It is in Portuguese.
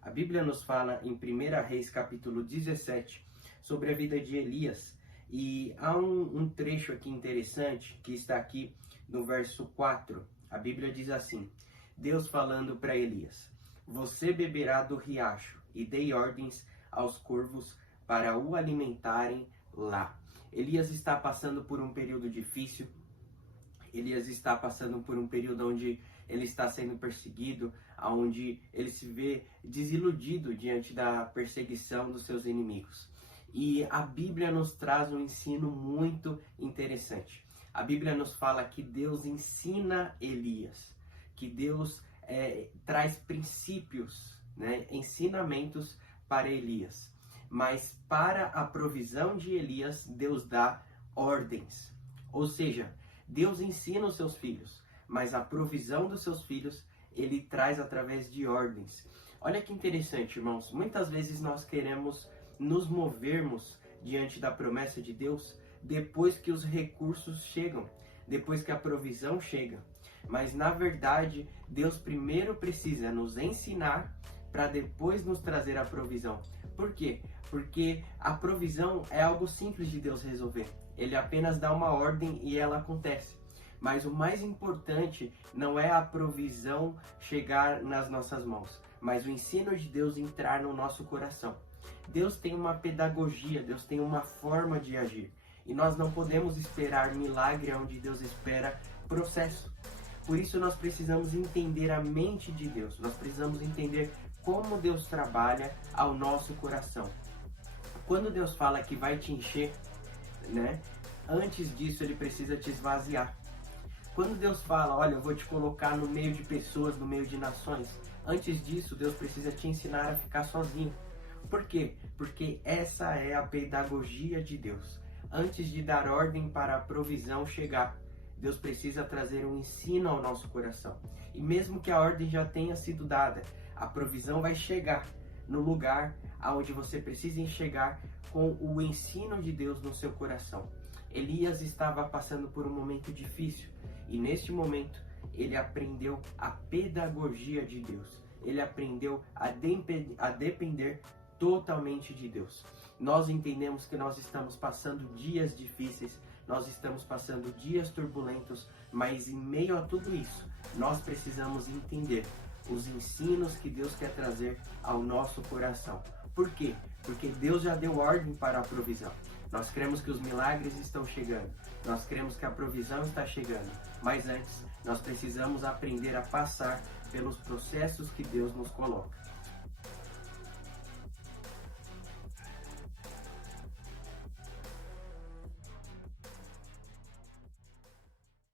A Bíblia nos fala em 1 Reis capítulo 17 sobre a vida de Elias. E há um trecho aqui interessante que está aqui no verso 4. A Bíblia diz assim: Deus falando para Elias: Você beberá do riacho, e dei ordens aos corvos para o alimentarem lá. Elias está passando por um período difícil. Elias está passando por um período onde ele está sendo perseguido, onde ele se vê desiludido diante da perseguição dos seus inimigos. E a Bíblia nos traz um ensino muito interessante. A Bíblia nos fala que Deus ensina Elias, que Deus traz princípios, ensinamentos para Elias. Mas para a provisão de Elias, Deus dá ordens. Ou seja, Deus ensina os seus filhos, mas a provisão dos seus filhos, ele traz através de ordens. Olha que interessante, irmãos. Muitas vezes nós queremos nos movermos diante da promessa de Deus depois que os recursos chegam, depois que a provisão chega. Mas na verdade, Deus primeiro precisa nos ensinar para depois nos trazer a provisão. Por quê? Porque a provisão é algo simples de Deus resolver. Ele apenas dá uma ordem e ela acontece. Mas o mais importante não é a provisão chegar nas nossas mãos, mas o ensino de Deus entrar no nosso coração. Deus tem uma pedagogia, Deus tem uma forma de agir. E nós não podemos esperar milagre onde Deus espera processo. Por isso nós precisamos entender a mente de Deus. Nós precisamos entender como Deus trabalha ao nosso coração. Quando Deus fala que vai te encher, antes disso ele precisa te esvaziar. Quando Deus fala, olha, eu vou te colocar no meio de pessoas, no meio de nações, antes disso Deus precisa te ensinar a ficar sozinho. Por quê? Porque essa é a pedagogia de Deus. Antes de dar ordem para a provisão chegar, Deus precisa trazer um ensino ao nosso coração. E mesmo que a ordem já tenha sido dada, a provisão vai chegar no lugar aonde você precisa chegar com o ensino de Deus no seu coração. Elias estava passando por um momento difícil e neste momento ele aprendeu a pedagogia de Deus. Ele aprendeu a depender totalmente de Deus. Nós entendemos que nós estamos passando dias difíceis, nós estamos passando dias turbulentos, mas em meio a tudo isso, nós precisamos entender os ensinos que Deus quer trazer ao nosso coração. Por quê? Porque Deus já deu ordem para a provisão. Nós cremos que os milagres estão chegando, nós cremos que a provisão está chegando, mas antes nós precisamos aprender a passar pelos processos que Deus nos coloca.